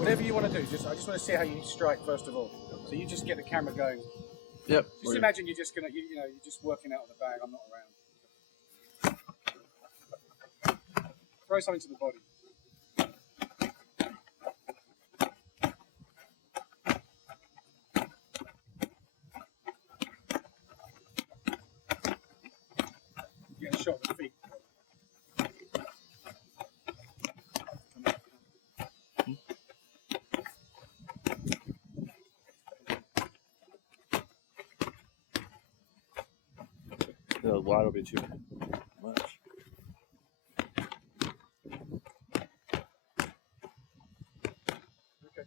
whatever you want to do. I just want to see how you strike first of all. So you just get the camera going. Yep. Just imagine you're just gonna, you're just working out of the bag. I'm not around. Throw something to the body. Get a shot of the feet. A little bit too much. Okay.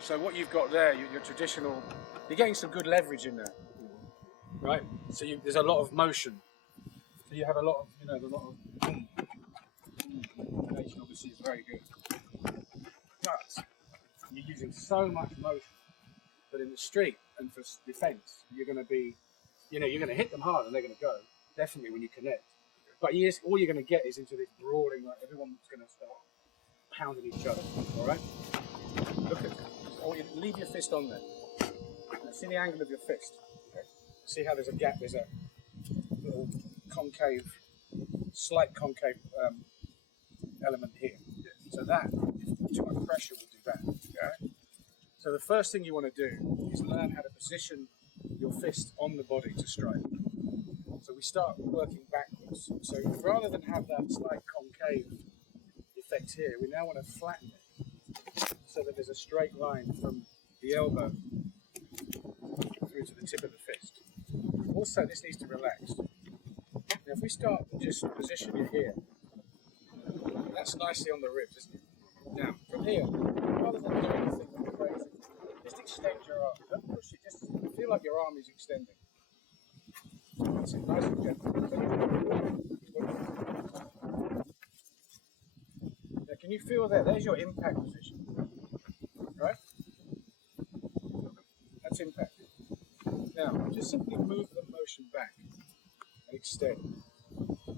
So what you've got there, your traditional, you're getting some good leverage in there, right? So there's a lot of motion. So you have a lot of, a lot of combination obviously is very good. But you're using so much motion. But in the street and for defense, you're going to be, you're going to hit them hard and they're going to go, definitely when you connect. But yes, all you're going to get is into this brawling, like everyone's going to start pounding each other, all right? Look at it. Leave your fist on there. Now, see the angle of your fist. Okay. See how there's a gap, there's a little concave, slight concave element here. So that, too much pressure will do that, okay? So the first thing you want to do is learn how to position your fist on the body to strike. So we start working backwards. So rather than have that slight concave effect here, we now want to flatten it so that there's a straight line from the elbow through to the tip of the fist. Also, this needs to relax. Now if we start just position it here, that's nicely on the ribs, isn't it? Now, from here, rather than do anything crazy, just extend your arm. Don't push it, just feel like your arm is extending. That's it, nice and gentle. Now, can you feel that? There's your impact position. Right? That's impact. Now, just simply move the motion back and extend. So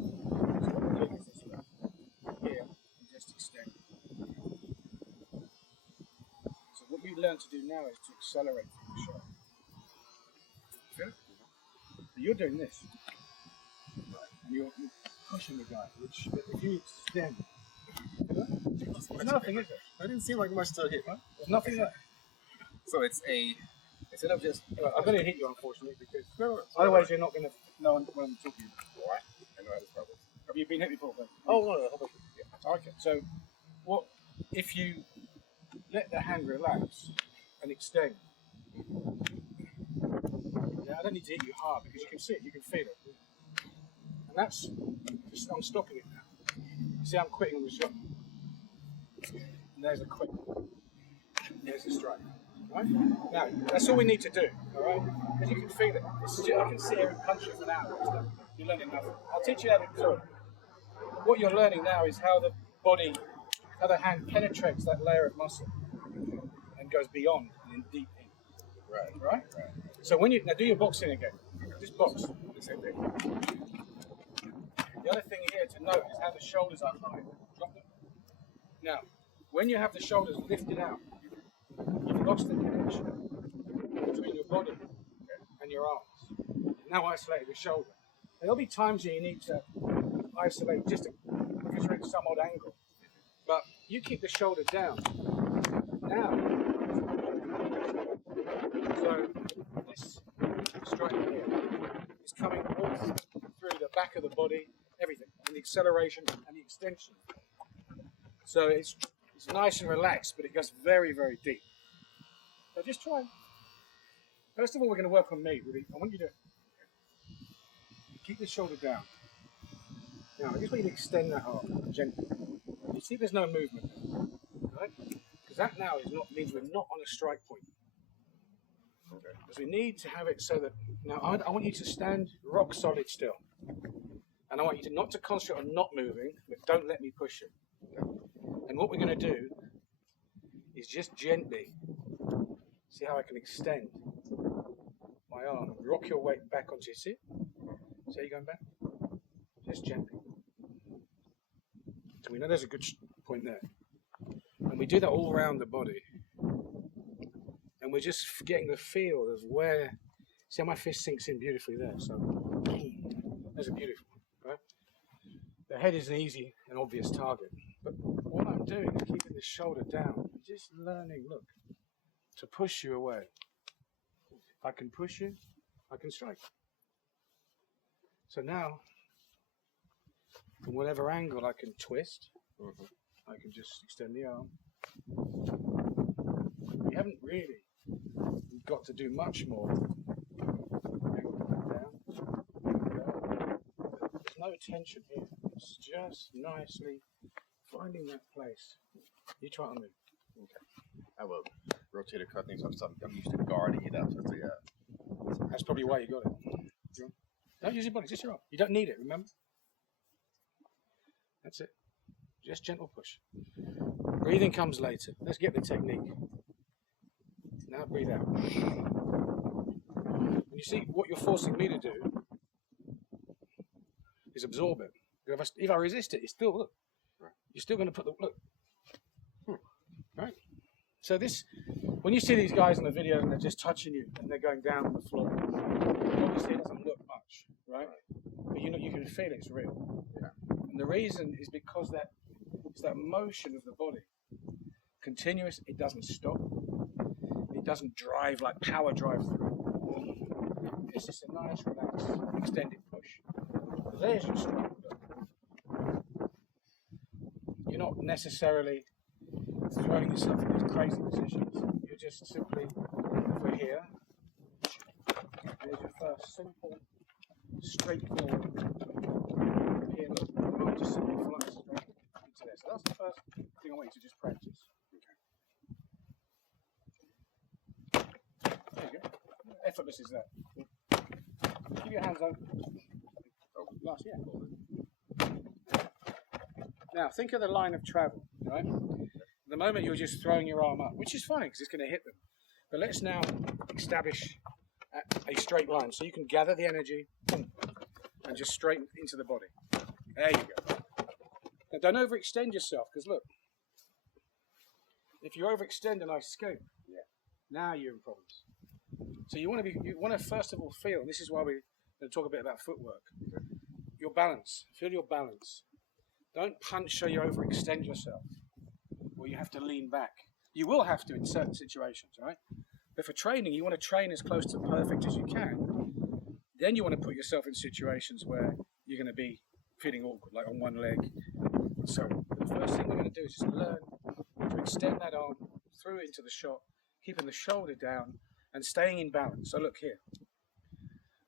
what we're doing is this way. Here, and just extend. So what you learn to do now is to accelerate through the shot. Okay? So you're doing this. And you're pushing the guy, which if you extend, there's nothing, is there? I didn't seem like much to hit, huh? There's nothing there. So it's instead of just... I'm going to hit you, unfortunately, because No, otherwise you're not going to know what I'm talking about. Why? I know how this problem. Have you been hit before? Ben? Oh, no. Yeah. Okay, so what if you let the hand relax and extend? Yeah, I don't need to hit you hard because you can see it, you can feel it. And that's, I'm stopping it now. See, I'm quitting the shot. And there's a quit. There's a strike. Right? Now, that's all we need to do, all right? Because you can feel it. I can see every punch for an hour. You're learning nothing. I'll teach you how to do it. What you're learning now is how the body, how the hand penetrates that layer of muscle and goes beyond and in deep in. Right? So when you, now do your boxing again. Just box. The same thing. The other thing here to note is how the shoulders are high. Drop them. Now, when you have the shoulders lifted out, you've lost the connection between your body and your arms. You've now isolated the shoulder. And there'll be times where you need to isolate just because you're in some odd angle. But you keep the shoulder down. Now, so this strike here is coming all through the back of the body, everything, and the acceleration and the extension. So it's nice and relaxed, but it goes very, very deep. So just try. First of all, we're going to work on me. Really. I want you to keep the shoulder down. Now, I just want you to extend that arm gently. You see there's no movement, right? Because that now means we're not on a strike point. Because we need to have it so that, now I want you to stand rock solid still. And I want you to not to concentrate on not moving, but don't let me push you. And what we're going to do is just gently, see how I can extend my arm. Rock your weight back onto your seat. See how you're going back? Just gently. So we know there's a good point there. And we do that all around the body. And we're just getting the feel of where, see how my fist sinks in beautifully there. So there's a beautiful one, right? The head is an easy and obvious target. But what I'm doing is keeping the shoulder down, just learning, look, to push you away. If I can push you, I can strike. So now, from whatever angle I can twist, I can just extend the arm. You haven't really got to do much more. Down. There's no tension here. It's just nicely finding that place. You try it on me. Okay. I will rotate a cut things. I'm used to guarding it up. So it's That's probably why you got it. Don't use your body, just your arm. You don't need it, remember? That's it. Just gentle push. Breathing comes later. Let's get the technique. Now breathe out. And you see, what you're forcing me to do is absorb it. If I resist it, it's still, look. You're still going to put the, look. Right? So this, when you see these guys on the video and they're just touching you and they're going down on the floor, obviously it doesn't look much, right? But you know, you can feel it's real. And the reason is because it's that motion of the body. Continuous, it doesn't stop. It doesn't drive like power drive through. It's just a nice, relaxed, extended push. There's your strike. You're not necessarily throwing yourself in these crazy positions. You're just simply, if we're here, there's your first simple, straightforward here. Look, just simply flush straight into there. So that's the first thing I want you to just practice. There you go. Effortless is that. Keep your hands open. Last, yeah. Now, think of the line of travel, right? The moment you're just throwing your arm up, which is fine because it's going to hit them. But let's now establish a straight line. So you can gather the energy and just straighten into the body. There you go. Now, don't overextend yourself because look, if you overextend and I escape, now you're in problems. So you want to first of all feel, and this is why we're going to talk a bit about footwork, your balance. Feel your balance. Don't punch so you overextend yourself, or you have to lean back. You will have to in certain situations, right? But for training, you want to train as close to perfect as you can. Then you want to put yourself in situations where you're going to be feeling awkward, like on one leg. So the first thing we're going to do is just learn to extend that arm through into the shot, keeping the shoulder down and staying in balance. So look here.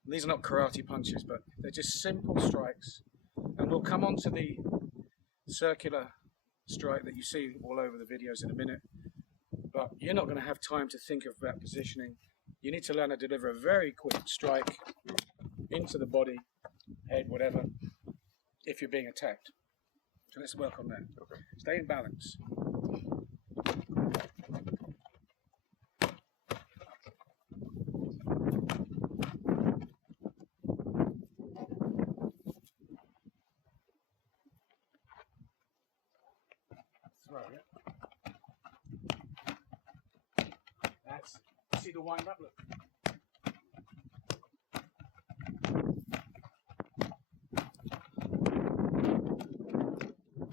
These are not karate punches, but they're just simple strikes. And we'll come on to the circular strike that you see all over the videos in a minute. But you're not going to have time to think of that positioning. You need to learn to deliver a very quick strike into the body, head, whatever, if you're being attacked. So let's work on that. Okay. Stay in balance. That's, see the wind up, look.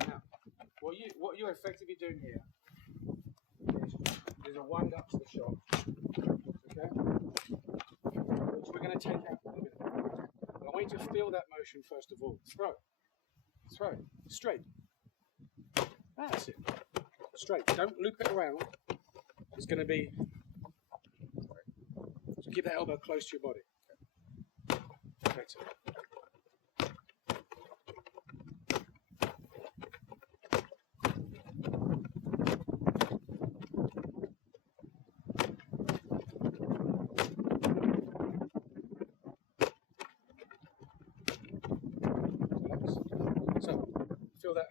Now, what you're effectively doing here is a wind up to the shot, okay? Which we're going to take out in a minute. But I want you to feel that motion first of all. Throw, straight. That's it. Straight. Don't loop it around. It's going to be. So keep that elbow close to your body. Better. So feel that.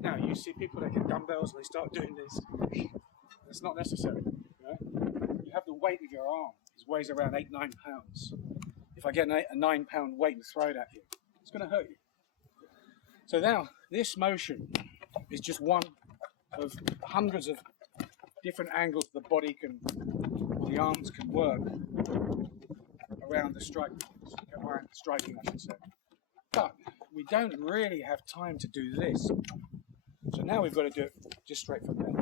Now you see people that get dumbbells and they start doing this. It's not necessary. Right? You have the weight of your arm. It weighs around 8-9 pounds. If I get a 9-pound weight and throw it at you, it's going to hurt you. So now this motion is just one of hundreds of different angles the body can, the arms can work around the around striking, I should say. But we don't really have time to do this. So now we've got to do it just straight from there.